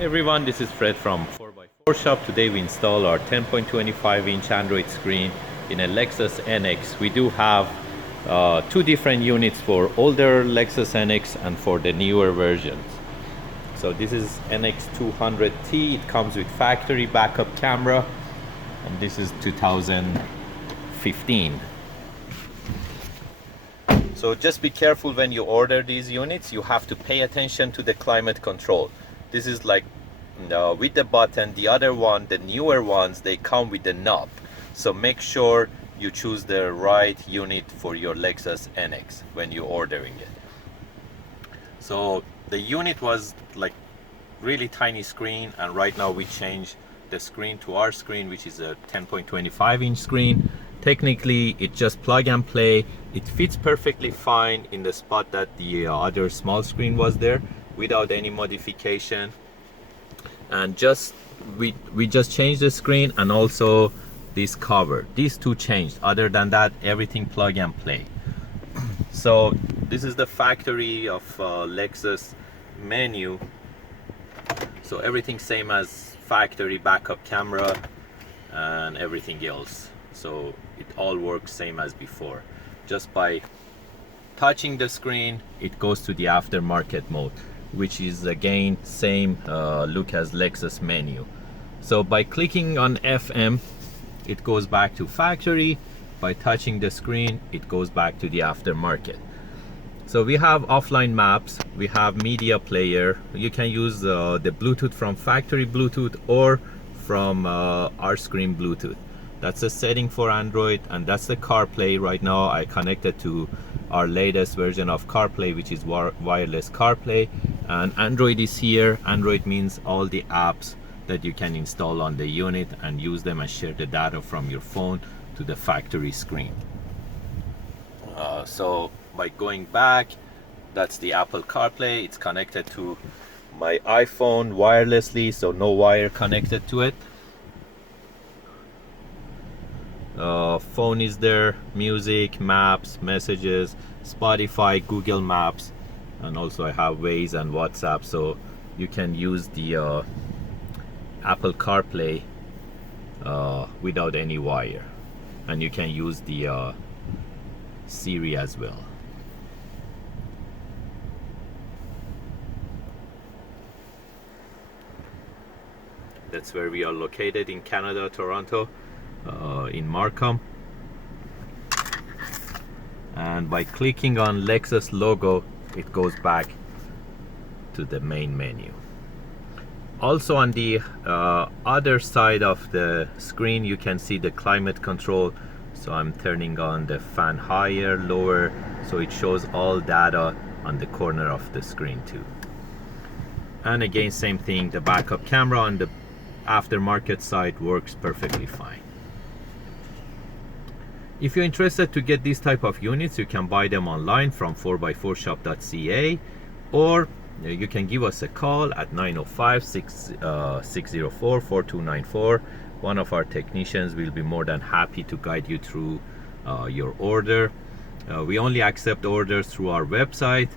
Hi everyone, this is Fred from 4x4 Shop. Today we install our 10.25-inch Android screen in a Lexus NX. We do have two different units for older Lexus NX and for the newer versions. So this is NX 200T. It comes with factory backup camera, and this is 2015. So just be careful when you order these units. You have to pay attention to the climate control. This is like with the button. The other one, the newer ones, they come with the knob. So make sure you choose the right unit for your Lexus NX when you're ordering it. So the unit was like really tiny screen, and right now we changed the screen to our screen, which is a 10.25-inch screen. Technically it's just plug and play. It fits perfectly fine in the spot that the other small screen was there, without any modification. And just we just changed the screen and also this cover. These two changed. Other than that, everything plug and play. So this is the factory of Lexus menu. So everything same as factory backup camera and everything else. So it all works same as before. Just by touching the screen, it goes to the aftermarket mode, which is again same look as Lexus menu. So by clicking on FM, it goes back to factory. By touching the screen, it goes back to the aftermarket. So we have offline maps, we have media player. You can use the Bluetooth from factory Bluetooth or from our screen Bluetooth. That's the setting for Android, and that's the CarPlay. Right now I connected to our latest version of CarPlay, which is wireless CarPlay, and Android is here. Android means all the apps that you can install on the unit and use them and share the data from your phone to the factory screen. So by going back, that's the Apple CarPlay. It's connected to my iPhone wirelessly, so no wire connected to it. Phone is there, music, maps, messages, Spotify, Google Maps, and also I have Waze and WhatsApp, so you can use the Apple CarPlay without any wire, and you can use the Siri as well. That's where we are located in Canada, Toronto. In Markham, and by clicking on Lexus logo, it goes back to the main menu. Also on the other side of the screen, you can see the climate control. So I'm turning on the fan higher, lower, so it shows all data on the corner of the screen too. And again, same thing, the backup camera on the aftermarket side works perfectly fine. If you're interested to get these type of units, you can buy them online from 4x4shop.ca, or you can give us a call at 905-604-4294. One of our technicians will be more than happy to guide you through your order. We only accept orders through our website,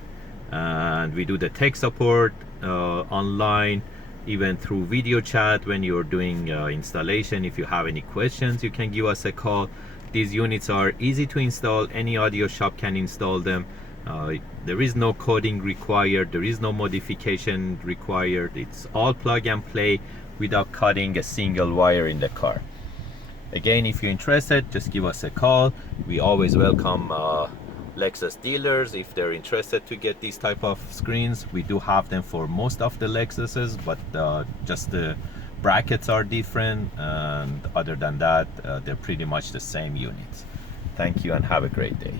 and we do the tech support online, even through video chat when you're doing installation. If you have any questions, you can give us a call. These units are easy to install. Any audio shop can install them. There is no coding required. There is no modification required. It's all plug and play without cutting a single wire in the car. Again, if you're interested, just give us a call. We always welcome Lexus dealers if they're interested to get these type of screens. We do have them for most of the Lexuses, but just the brackets are different, and other than that, they're pretty much the same units. Thank you and have a great day.